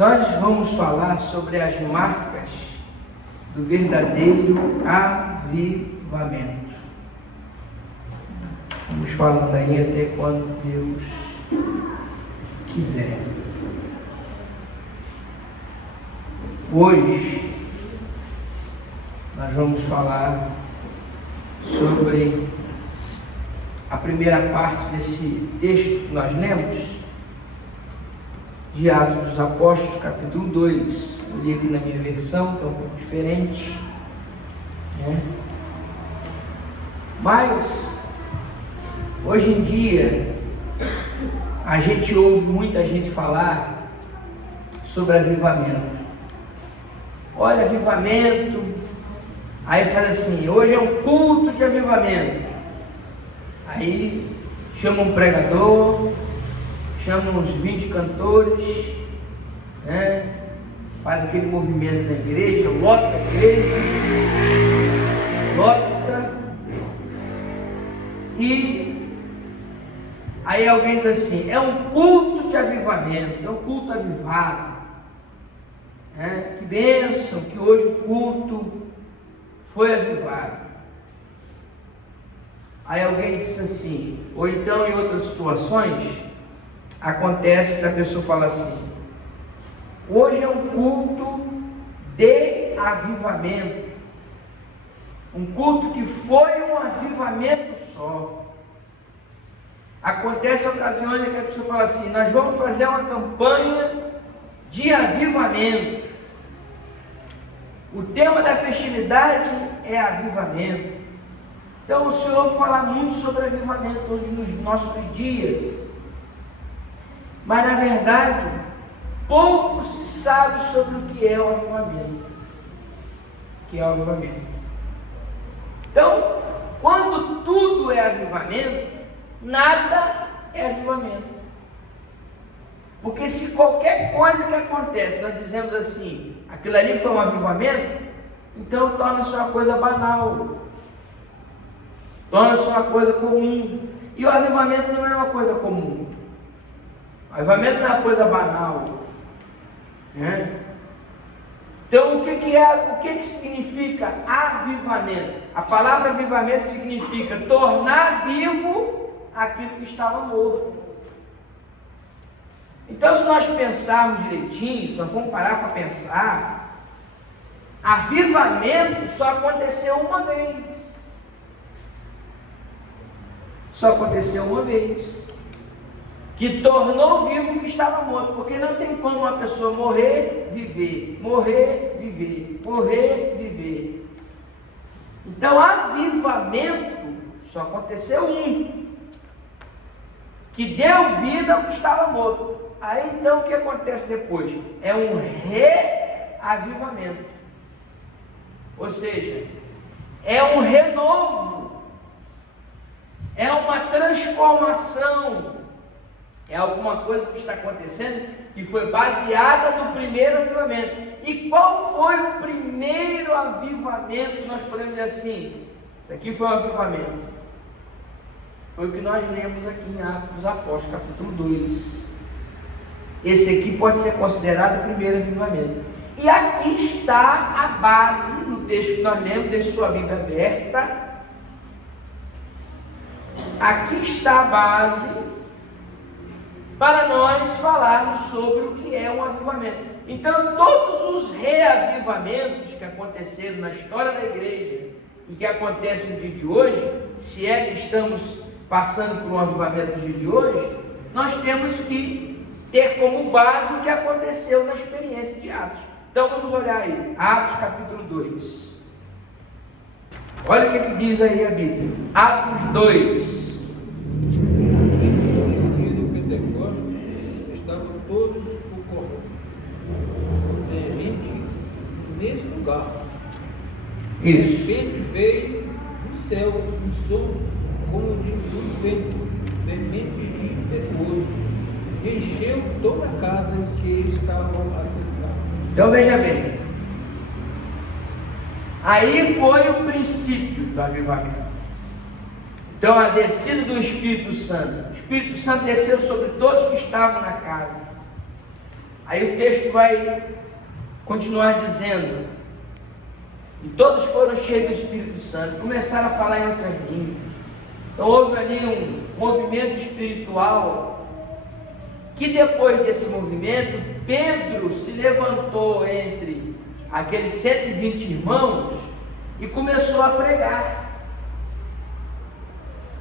Nós vamos falar sobre as marcas do verdadeiro avivamento. Vamos falando aí até quando Deus quiser. Hoje nós vamos falar sobre a primeira parte desse texto que nós lemos, de Atos dos Apóstolos, capítulo 2. Eu li aqui na minha versão, que é um pouco diferente, né? Mas hoje em dia a gente ouve muita gente falar sobre avivamento. Olha, avivamento, aí faz assim: hoje é um culto de avivamento. Aí chama um pregador, chama uns 20 cantores, né? Faz aquele movimento na igreja, lota a igreja, lota, e aí alguém diz assim: é um culto de avivamento, é um culto avivado, né? Que bênção que hoje o culto foi avivado. Aí alguém diz assim, ou então em outras situações acontece da pessoa falar assim: hoje é um culto de avivamento, um culto que foi um avivamento só. Acontece ocasiões em que a pessoa fala assim: nós vamos fazer uma campanha de avivamento, o tema da festividade é avivamento. Então o Senhor vai falar muito sobre avivamento hoje nos nossos dias, mas na verdade pouco se sabe sobre o que é o avivamento. Então, quando tudo é avivamento, nada é avivamento. Porque se qualquer coisa que acontece, nós dizemos assim, aquilo ali foi um avivamento, então torna-se uma coisa banal, torna-se uma coisa comum. E o avivamento não é uma coisa comum. O avivamento não é uma coisa banal, né? Então o que significa avivamento? A palavra avivamento significa tornar vivo aquilo que estava morto. Então, se nós pensarmos direitinho, se nós vamos parar para pensar, avivamento só aconteceu uma vez. Só aconteceu uma vez. Que tornou vivo o que estava morto. Porque não tem como uma pessoa morrer, viver, morrer, viver, morrer, viver. Então, avivamento só aconteceu um, que deu vida ao que estava morto. Aí então o que acontece depois? É um reavivamento. Ou seja, é um renovo, é uma transformação, é alguma coisa que está acontecendo que foi baseada no primeiro avivamento. E qual foi o primeiro avivamento que nós podemos dizer assim? Isso aqui foi um avivamento. Foi o que nós lemos aqui em Atos dos Apóstolos, capítulo 2. Esse aqui pode ser considerado o primeiro avivamento. E aqui está a base, no texto que nós lemos, deixe sua Bíblia aberta. Aqui está a base para nós falarmos sobre o que é um avivamento. Então, todos os reavivamentos que aconteceram na história da igreja e que acontecem no dia de hoje, se é que estamos passando por um avivamento no dia de hoje, nós temos que ter como base o que aconteceu na experiência de Atos. Então vamos olhar aí, Atos capítulo 2. Olha o que diz aí a Bíblia. Atos 2. No dia do Pentecostes, estavam todos no mesmo lugar. Isso. De repente veio do céu um som como de um vento veemente e impetuoso, e encheu toda a casa em que estavam assentados. Então veja bem, aí foi o princípio do avivamento. Então a descida do Espírito Santo. O Espírito Santo desceu sobre todos que estavam na casa. Aí o texto vai continuar dizendo: e todos foram cheios do Espírito Santo, começaram a falar em outras línguas. Então houve ali um movimento espiritual, que depois desse movimento, Pedro se levantou entre aqueles 120 irmãos e começou a pregar.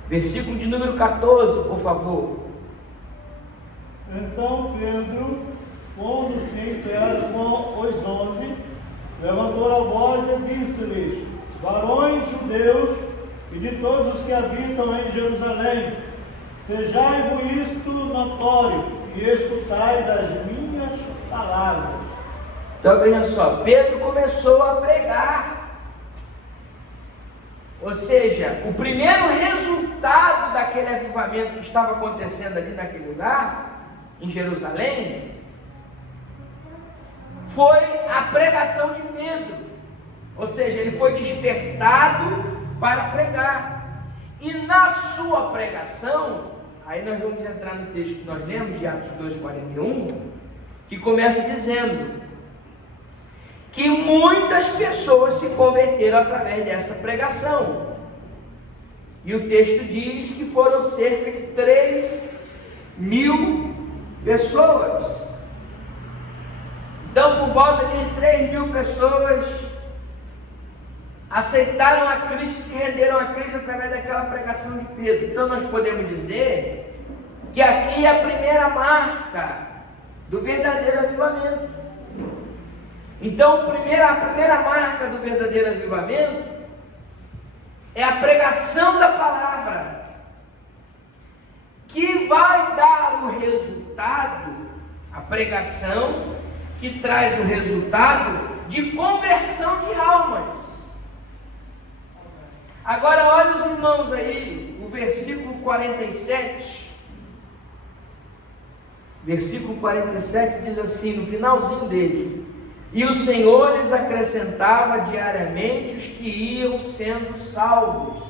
Versículo de número 14, por favor. Então Pedro, pondo-se em terra com os 11, levantou a voz e disse-lhes: varões judeus e de todos os que habitam em Jerusalém, sejai-vos isto notório e escutais as minhas palavras. Então veja só, Pedro começou a pregar. Ou seja, o primeiro resultado daquele avivamento que estava acontecendo ali naquele lugar, em Jerusalém, foi a pregação de Pedro. Ou seja, ele foi despertado para pregar. E na sua pregação, aí nós vamos entrar no texto que nós lemos, de Atos 2,41, que começa dizendo que muitas pessoas se converteram através dessa pregação. E o texto diz que foram cerca de 3.000 pessoas. Então, por volta de 3.000 pessoas aceitaram a Cristo, se renderam a Cristo através daquela pregação de Pedro. Então nós podemos dizer que aqui é a primeira marca do verdadeiro avivamento. Então a primeira marca do verdadeiro avivamento é a pregação da palavra, que vai dar o resultado, a pregação que traz o resultado de conversão de almas. Agora olha os irmãos aí, o versículo 47. Versículo 47 diz assim, no finalzinho dele: e o Senhor lhes acrescentava diariamente os que iam sendo salvos.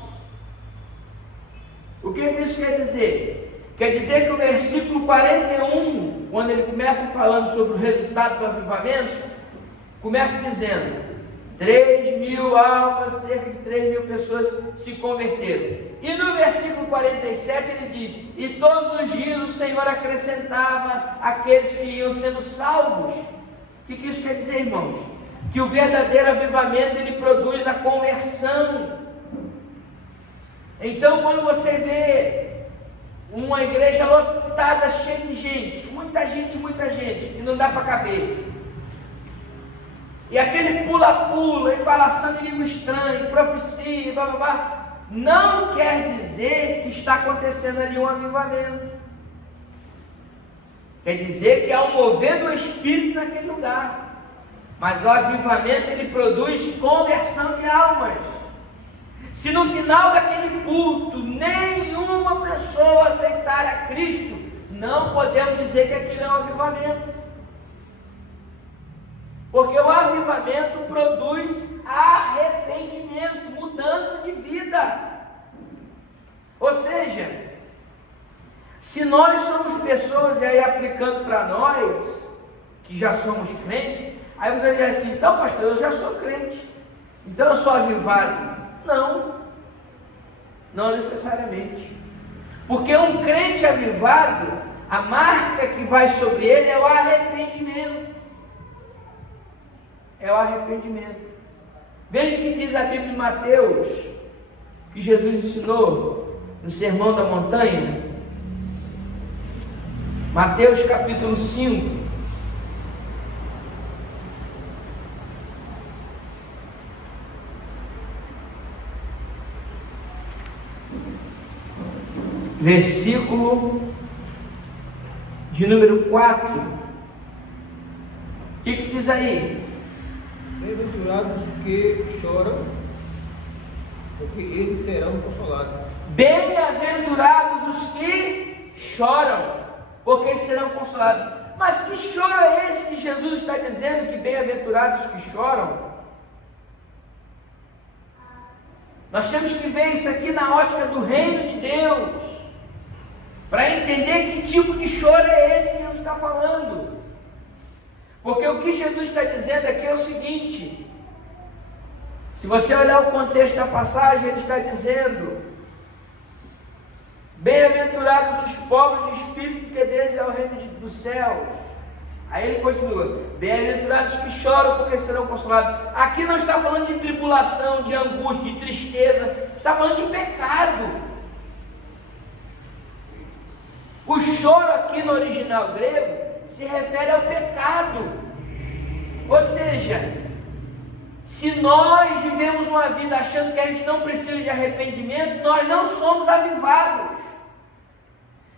O que isso quer dizer? Quer dizer que o versículo 41, quando ele começa falando sobre o resultado do avivamento, começa dizendo: 3.000 almas, cerca de 3.000 pessoas se converteram. E no versículo 47 ele diz: e todos os dias o Senhor acrescentava aqueles que iam sendo salvos. O que isso quer dizer, irmãos? Que o verdadeiro avivamento, ele produz a conversão. Então, quando você vê uma igreja lotada, cheia de gente, muita gente, e não dá para caber, e aquele pula-pula, e falação de língua estranha, profecia, blá blá blá, não quer dizer que está acontecendo ali um avivamento. Quer dizer que há um mover do Espírito naquele lugar. Mas o avivamento, ele produz conversão de almas. Se no final daquele culto nenhuma pessoa aceitar a Cristo, não podemos dizer que aquilo é um avivamento. Porque o avivamento produz arrependimento, mudança de vida. Ou seja, se nós somos pessoas, e aí aplicando para nós, que já somos crentes, aí você diz assim: então pastor, eu já sou crente, então eu sou avivado. Não necessariamente. Porque um crente avivado, a marca que vai sobre ele é o arrependimento. É o arrependimento. Veja o que diz a Bíblia em Mateus, que Jesus ensinou no Sermão da Montanha. Mateus capítulo 5. Versículo de número 4. O que diz aí? Bem-aventurados que choram, porque eles serão consolados. Bem-aventurados os que choram, porque eles serão consolados. Mas que choro é esse que Jesus está dizendo que bem-aventurados os que choram? Nós temos que ver isso aqui na ótica do reino de Deus, para entender que tipo de choro é esse que Deus está falando. Porque o que Jesus está dizendo aqui é o seguinte: se você olhar o contexto da passagem, ele está dizendo: bem-aventurados os pobres de espírito, porque deles é o reino dos céus. Aí ele continua: bem-aventurados que choram, porque serão consolados. Aqui não está falando de tribulação, de angústia, de tristeza, está falando de pecado. O choro aqui no original grego se refere ao pecado. Ou seja, se nós vivemos uma vida achando que a gente não precisa de arrependimento, nós não somos avivados.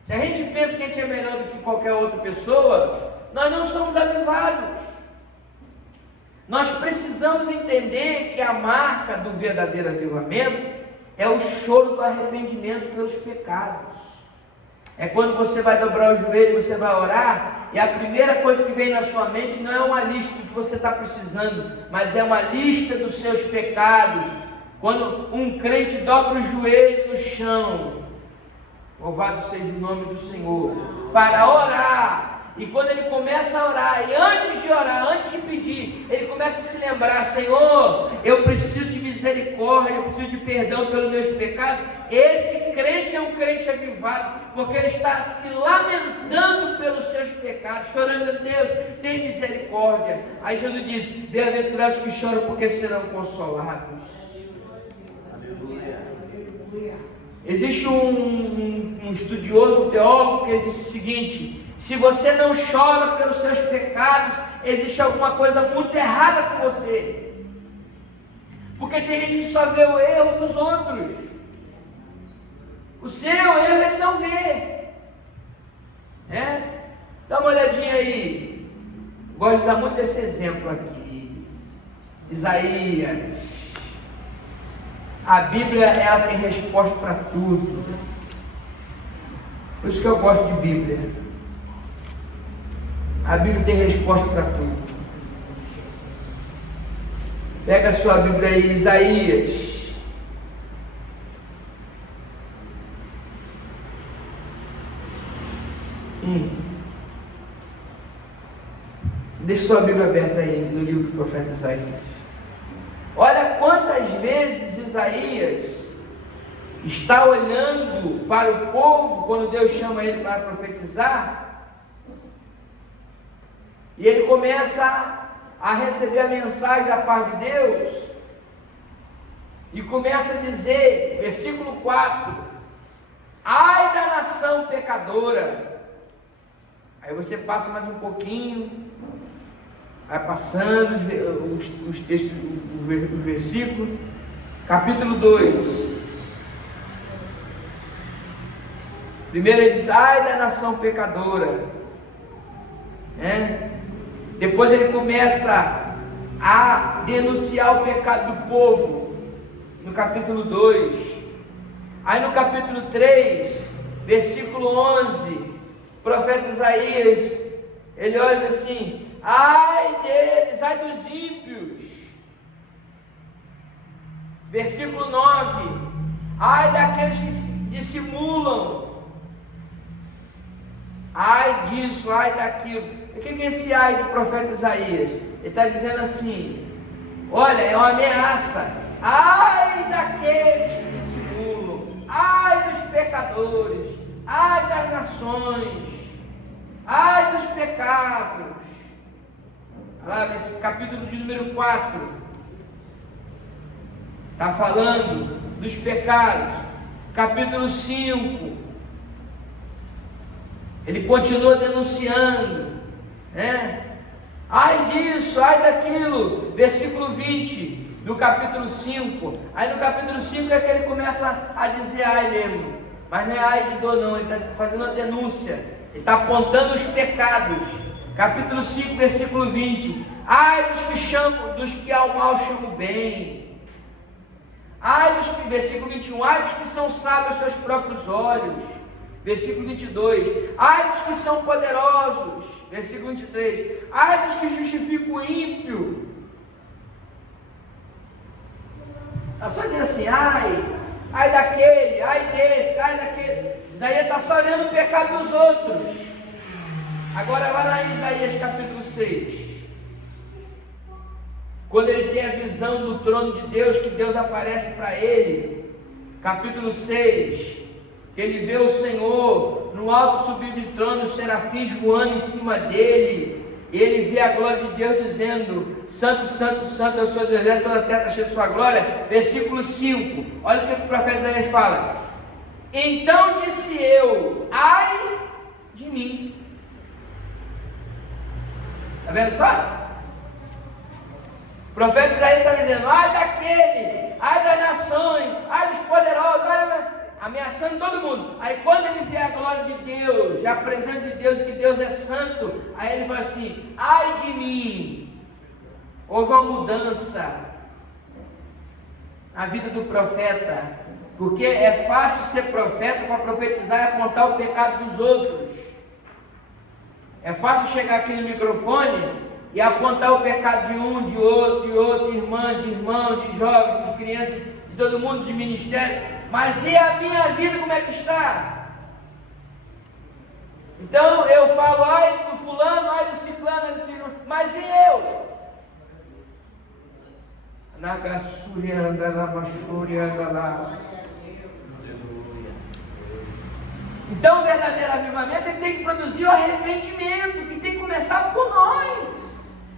Se a gente pensa que a gente é melhor do que qualquer outra pessoa, nós não somos avivados. Nós precisamos entender que a marca do verdadeiro avivamento é o choro do arrependimento pelos pecados. É quando você vai dobrar o joelho e você vai orar, e a primeira coisa que vem na sua mente não é uma lista do que você está precisando, mas é uma lista dos seus pecados. Quando um crente dobra o joelho no chão, louvado seja o nome do Senhor, para orar, e quando ele começa a orar, e antes de orar, antes de pedir, ele começa a se lembrar: Senhor, eu preciso de misericórdia, eu preciso de perdão pelos meus pecados. Esse crente é um crente avivado, porque ele está se lamentando pelos seus pecados, chorando: Deus, tem misericórdia. Aí Jesus diz: bem-aventurados que choram, porque serão consolados. Existe um estudioso, um teólogo, que ele disse o seguinte: se você não chora pelos seus pecados, existe alguma coisa muito errada com você. Porque tem gente que só vê o erro dos outros. O seu erro ele não vê. Dá uma olhadinha aí. Gosto de usar muito esse exemplo aqui. Isaías. A Bíblia, ela tem resposta para tudo. Por isso que eu gosto de Bíblia. A Bíblia tem resposta para tudo. Pega a sua Bíblia aí, Isaías. Deixa sua Bíblia aberta aí no livro do profeta Isaías. Olha quantas vezes Isaías está olhando para o povo quando Deus chama ele para profetizar, e ele começa a receber a mensagem da parte de Deus, e começa a dizer, versículo 4: ai da nação pecadora. Aí você passa mais um pouquinho, vai passando os textos, os versículos, capítulo 2. Primeiro ele diz: ai da nação pecadora. Depois ele começa a denunciar o pecado do povo, no capítulo 2. Aí no capítulo 3, versículo 11, o profeta Isaías, ele olha assim: ai deles, ai dos ímpios. Versículo 9: ai daqueles que dissimulam. Ai disso, ai daquilo. O que é esse ai do profeta Isaías? Ele está dizendo assim: olha, é uma ameaça. Ai daqueles que dissimulam, ai dos pecadores, ai das nações, ai dos pecados. Lá nesse capítulo de número 4, está falando dos pecados. Capítulo 5, ele continua denunciando, ai disso, ai daquilo. Versículo 20 do capítulo 5. Aí no capítulo 5 é que ele começa a dizer ai mesmo, mas não é ai de dor não, ele está fazendo uma denúncia, ele está apontando os pecados. Capítulo 5, versículo 20: ai dos que ao mal chamam bem. Ai dos que, versículo 21, ai dos que são sábios aos seus próprios olhos. Versículo 22, ai dos que são poderosos. Versículo 23, ai dos que justificam o ímpio. Está só dizendo assim: ai daquele, ai desse, ai daquele. Isaías está só olhando o pecado dos outros. Agora vai lá em Isaías capítulo 6. quando ele tem a visão do trono de Deus, que Deus aparece para ele, capítulo 6, que ele vê o Senhor no alto sublime trono, os serafins voando em cima dele, e ele vê a glória de Deus dizendo: Santo, Santo, Santo é o Senhor do exército, toda a terra está cheia de sua glória. Versículo 5, olha o que o profeta Isaías fala: então disse eu, ai de mim. Está vendo só? O profeta Isaías está dizendo: ai daquele, ai das nações, ai dos poderosos, ameaçando todo mundo. Aí quando ele vê a glória de Deus, a presença de Deus, que Deus é santo, aí ele fala assim: ai de mim. Houve uma mudança na vida do profeta, porque é fácil ser profeta para profetizar e apontar o pecado dos outros. É fácil chegar aqui no microfone e apontar o pecado de um, de outro, irmã, de irmão, de jovem, de criança, de todo mundo, de ministério. Mas e a minha vida, como é que está? Então eu falo: ai do fulano, ai do ciclano, ai do ciclano. Mas e eu? Então o verdadeiro avivamento ele tem que produzir o arrependimento, que tem que começar por nós,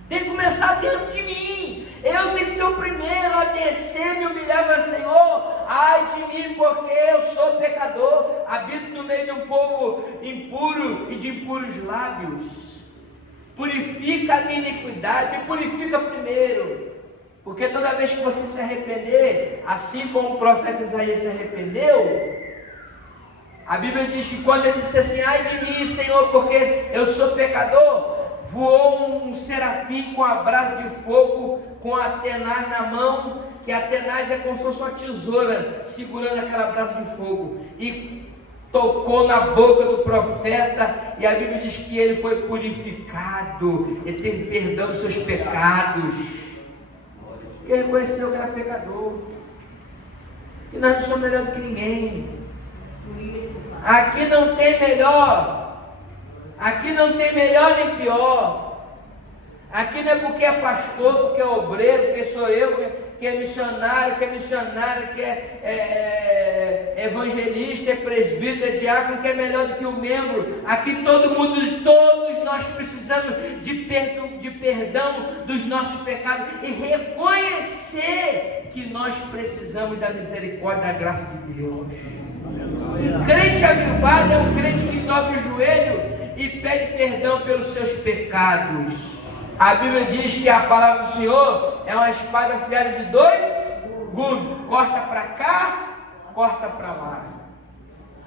tem que começar dentro de mim. Eu tenho que ser o primeiro a descer, me humilhar para o Senhor. Ai de mim, porque eu sou pecador, habito no meio de um povo impuro e de impuros lábios. Purifica a minha iniquidade, me purifica primeiro. Porque toda vez que você se arrepender, assim como o profeta Isaías se arrependeu, a Bíblia diz que quando ele disse assim: ai de mim, Senhor, porque eu sou pecador, voou um serafim com a brasa de fogo, com a tenaz na mão, que a tenaz é como se fosse uma tesoura, segurando aquela brasa de fogo, e tocou na boca do profeta, e a Bíblia diz que ele foi purificado, ele teve perdão dos seus pecados, porque reconheceu que era pecador, que nós não somos melhor do que ninguém. Aqui não tem melhor, aqui não tem melhor nem pior. Aqui não é porque é pastor, porque é obreiro, porque sou eu, que é missionário, que é evangelista, é presbítero, é diácono, que é melhor do que o membro. Aqui todo mundo, todos nós precisamos de perdão dos nossos pecados e reconhecer que nós precisamos da misericórdia, da graça de Deus. Crente avivado é um crente que dobra o joelho e pede perdão pelos seus pecados. A Bíblia diz que a palavra do Senhor é uma espada afiada de dois gumes, corta para cá, corta para lá.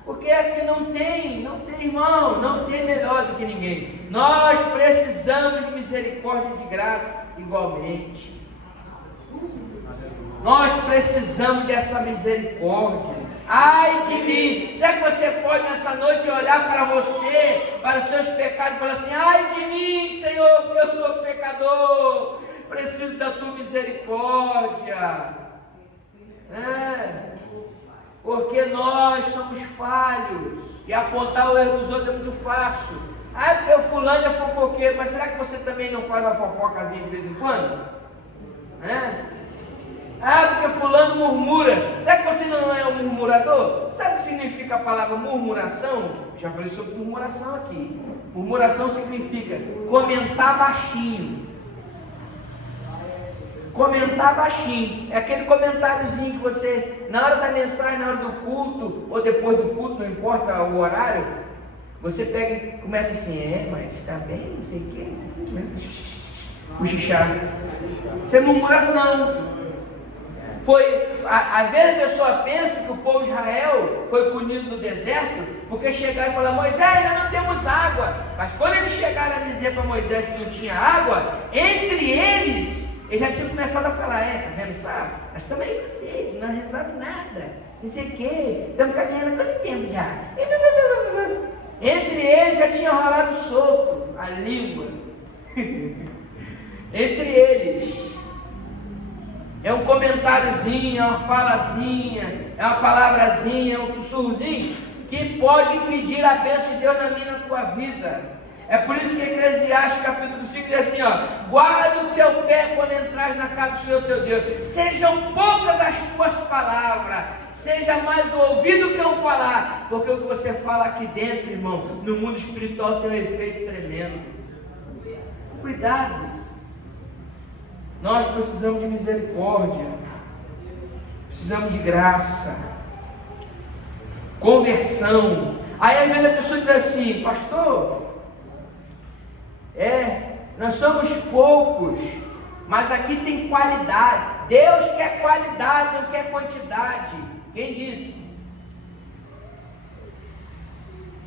Porque aqui não tem irmão, não tem melhor do que ninguém. Nós precisamos de misericórdia e de graça igualmente. Nós precisamos dessa misericórdia. Ai de mim. Será que você pode nessa noite olhar para você, para os seus pecados e falar assim: ai de mim, Senhor, que eu sou pecador, preciso da tua misericórdia. Porque nós somos falhos e apontar o erro dos outros é muito fácil. Ah, porque o fulano é fofoqueiro, mas será que você também não faz uma fofocazinha de vez em quando? Ah, porque fulano murmura. Será que você não é um murmurador? Sabe o que significa a palavra murmuração? Já falei sobre murmuração aqui. Murmuração significa comentar baixinho. Comentar baixinho. É aquele comentáriozinho que você, na hora da mensagem, na hora do culto, ou depois do culto, não importa o horário, você pega e começa assim: mas tá bem, não sei o que, cochichar. Isso é murmuração. Às vezes a pessoa pensa que o povo de Israel foi punido no deserto porque chegaram e falaram: Moisés, ainda não temos água. Mas quando eles chegaram a dizer para Moisés que não tinha água, entre eles já tinham começado a falar: tá vendo, sabe? Nós estamos aí com sede, não resolve nada, não sei o que, estamos caminhando há quanto tempo já? Entre eles já tinha rolado solto a língua. Entre eles. É um comentáriozinho, é uma falazinha, é uma palavrazinha, é um sussurrozinho que pode impedir a bênção de Deus na minha e na tua vida. É por isso que Eclesiastes capítulo 5 diz assim, ó: guarda o teu pé quando entrares na casa do Senhor teu Deus. Sejam poucas as tuas palavras, seja mais o ouvido que eu falar, porque o que você fala aqui dentro, irmão, no mundo espiritual tem um efeito tremendo. Cuidado. Nós precisamos de misericórdia, precisamos de graça, conversão. Aí às vezes a pessoa diz assim: pastor, nós somos poucos, mas aqui tem qualidade. Deus quer qualidade, não quer quantidade. Quem disse?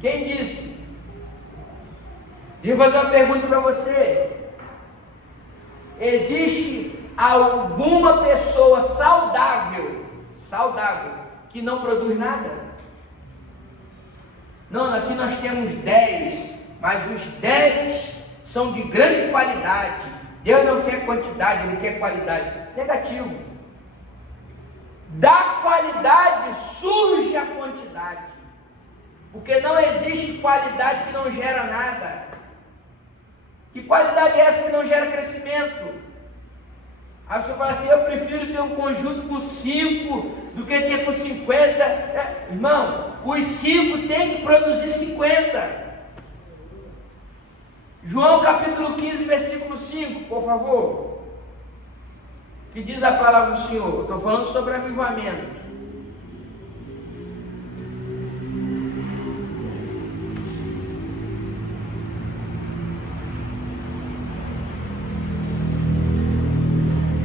Quem disse? Deixa eu fazer uma pergunta para você. Existe alguma pessoa saudável, que não produz nada? Não, aqui nós temos 10, mas os 10 são de grande qualidade. Deus não quer quantidade, Ele quer qualidade. Negativo. Da qualidade surge a quantidade, porque não existe qualidade que não gera nada. Que qualidade é essa que não gera crescimento? Aí você fala assim: eu prefiro ter um conjunto com 5 do que ter com 50. Irmão, os 5 tem que produzir 50. João capítulo 15, versículo 5, por favor. Que diz a palavra do Senhor? Estou falando sobre avivamento.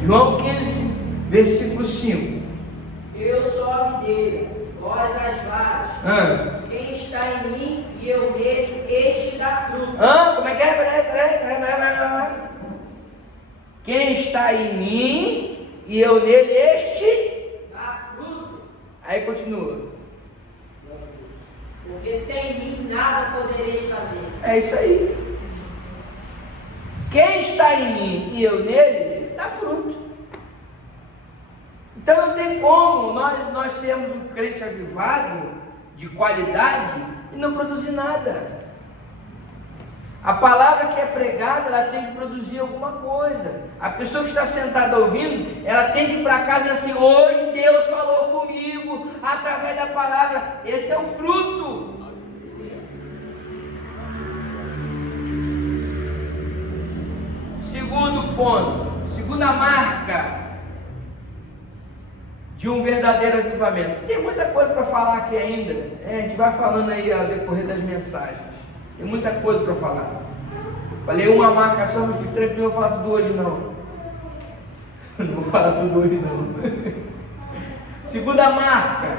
João 15, versículo 5. Eu sou a videira, vós as varas. Quem está em mim e eu nele, este dá fruto. Como é que é? Quem está em mim e eu nele, este dá fruto. Aí continua. Porque sem mim nada podereis fazer. É isso aí. Quem está em mim e eu nele, dá fruto. Então não tem como nós sermos um crente avivado, de qualidade, e não produzir nada. A palavra que é pregada, ela tem que produzir alguma coisa. A pessoa que está sentada ouvindo, ela tem que ir para casa e dizer assim: hoje Deus falou comigo através da palavra. Esse é o fruto. Segundo ponto, segunda marca de um verdadeiro avivamento. Tem muita coisa para falar aqui ainda. A gente vai falando aí ao decorrer das mensagens. Tem muita coisa para falar. Falei uma marca só, não fico tranquilo, não vou falar tudo hoje não. Não vou falar tudo hoje não. Segunda marca: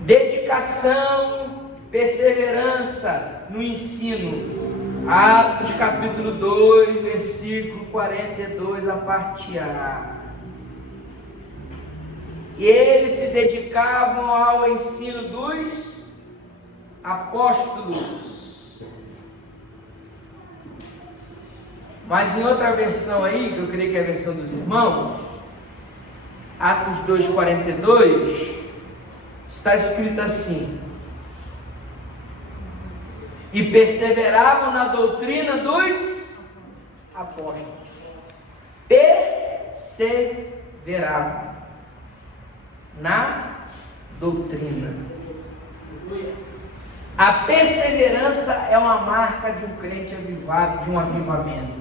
dedicação, perseverança no ensino. Atos capítulo 2, versículo 42, a parte A. E eles se dedicavam ao ensino dos apóstolos. Mas em outra versão aí, que eu creio que é a versão dos irmãos, Atos 2,42, está escrito assim: e perseveravam na doutrina dos apóstolos. Perseveravam na doutrina. A perseverança é uma marca de um crente avivado, de um avivamento.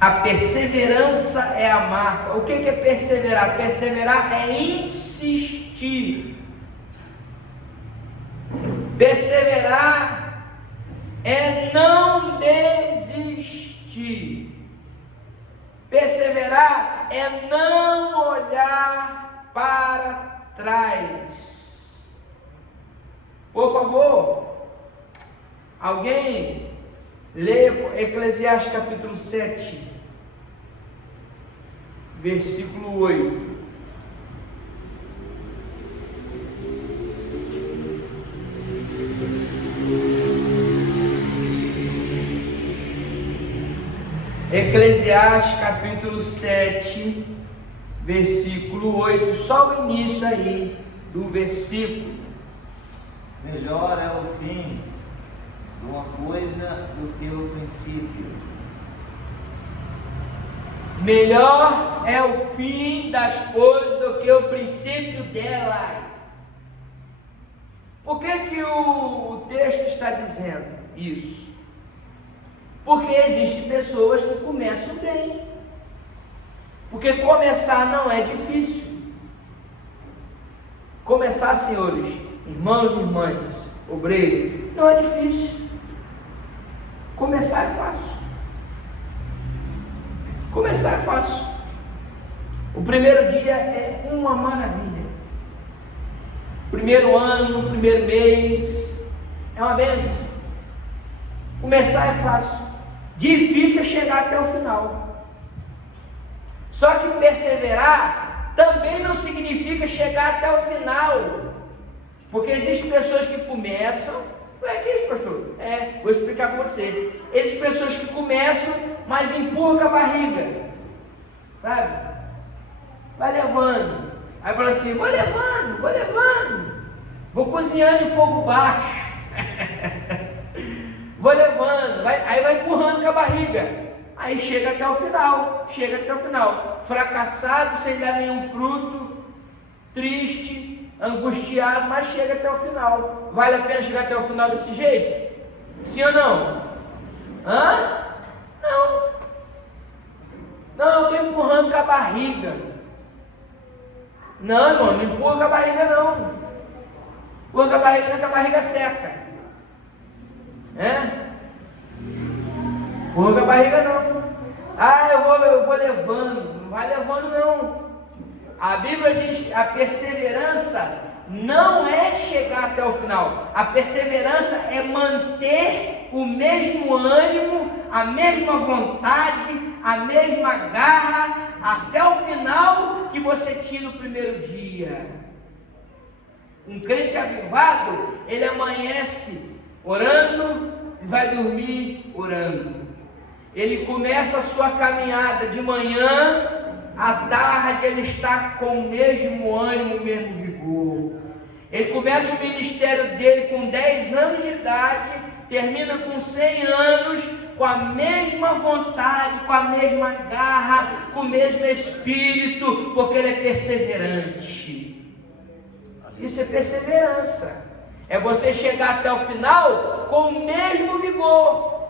A perseverança é a marca. O que é perseverar? Perseverar é insistir. Perseverar é não desistir. Perseverar é não olhar para trás. Por favor, alguém lê Eclesiastes capítulo 7, versículo 8. Eclesiastes capítulo 7, versículo 8, só o início aí do versículo. Melhor é o fim de uma coisa do que o princípio. Melhor é o fim das coisas do que o princípio delas. Por que o texto está dizendo isso? Porque existem pessoas que começam bem. Porque começar não é difícil. Começar, senhores, irmãos e irmãs, obreiros, não é difícil. Começar é fácil. Começar é fácil. O primeiro dia é uma maravilha. Primeiro ano, primeiro mês, é uma bênção. Começar é fácil. Difícil é chegar até o final. Só que perseverar também não significa chegar até o final. Porque existem pessoas que começam. Ué, que é isso, pastor? Vou explicar para você. Existem pessoas que começam, mas empurram com a barriga. Sabe? Vai levando. Aí fala assim, vou levando. Vou cozinhando em fogo baixo. Vou levando. Aí vai empurrando com a barriga. Aí chega até o final. Fracassado, sem dar nenhum fruto. Triste, angustiado, mas chega até o final. Vale a pena chegar até o final desse jeito? Sim ou não? Não, eu estou empurrando com a barriga. Não empurra com a barriga não. Empurra com a barriga não, que a barriga seca. Empurra com a barriga não. Eu vou levando. Não vai levando não. A Bíblia diz que a perseverança não é chegar até o final. A perseverança é manter o mesmo ânimo, a mesma vontade, a mesma garra até o final que você tinha no primeiro dia. Um crente avivado, ele amanhece orando e vai dormir orando. Ele começa a sua caminhada de manhã, à tarde ele está com o mesmo ânimo, o mesmo vigor. Ele começa o ministério dele com 10 anos de idade, termina com 100 anos, com a mesma vontade, com a mesma garra, com o mesmo espírito, porque ele é perseverante. Isso é perseverança. É você chegar até o final com o mesmo vigor.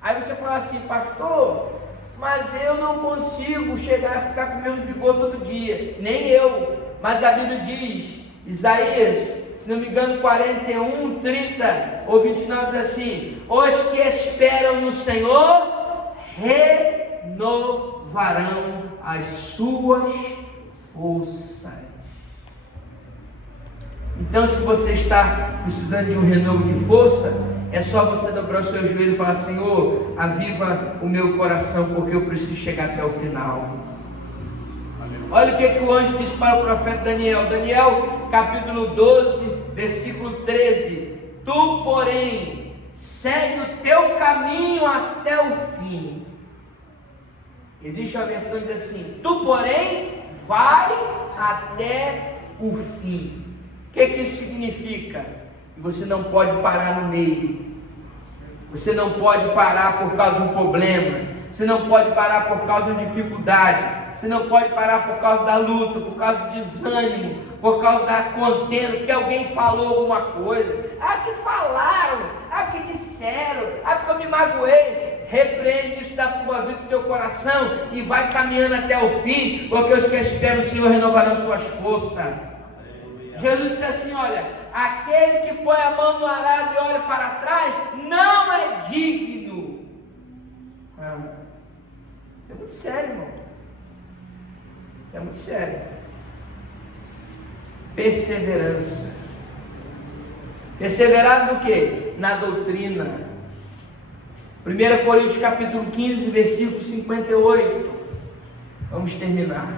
Aí você fala assim, pastor, mas eu não consigo chegar a ficar com o mesmo vigor todo dia. Nem eu. Mas a Bíblia diz, Isaías, se não me engano, 41, 30 ou 29, diz assim: os que esperam no Senhor renovarão as suas forças. Então, se você está precisando de um renovo de força, é só você dobrar o seu joelho e falar: Senhor, aviva o meu coração, porque eu preciso chegar até o final. Olha o que o anjo disse para o profeta Daniel. Daniel, capítulo 12, versículo 13. Tu, porém, segue o teu caminho até o fim. Existe uma versão que diz assim: tu, porém, vai até o fim. O que isso significa? Que você não pode parar no meio. Você não pode parar por causa de um problema. Você não pode parar por causa de dificuldade. Você não pode parar por causa da luta, por causa do desânimo, por causa da contenda, que alguém falou alguma coisa. Que falaram, que disseram, porque eu me magoei. Repreende isso da tua vida, do teu coração, e vai caminhando até o fim, porque os que esperam o Senhor renovarão suas forças. Jesus disse assim: olha, aquele que põe a mão no arado e olha para trás, não é digno. Isso é muito sério, irmão. É muito sério. Perseverança. Perseverar no quê? Na doutrina. 1 Coríntios capítulo 15, versículo 58. Vamos terminar.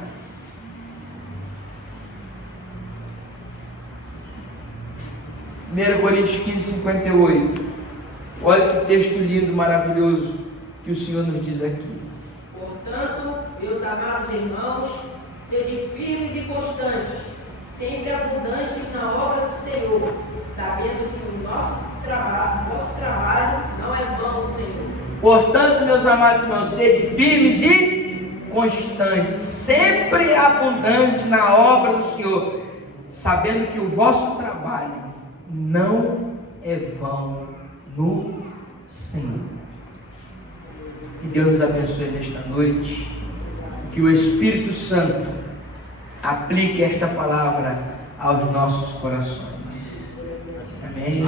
Coríntios 15, 58. Olha que texto lindo, maravilhoso que o Senhor nos diz aqui. Portanto, meus amados irmãos, sede firmes e constantes, sempre abundantes na obra do Senhor, sabendo que o nosso trabalho não é vão no Senhor. Portanto, meus amados irmãos, sede firmes e constantes, sempre abundantes na obra do Senhor, sabendo que o vosso trabalho não é vão no Senhor. Que Deus nos abençoe nesta noite, que o Espírito Santo aplique esta palavra aos nossos corações. Amém.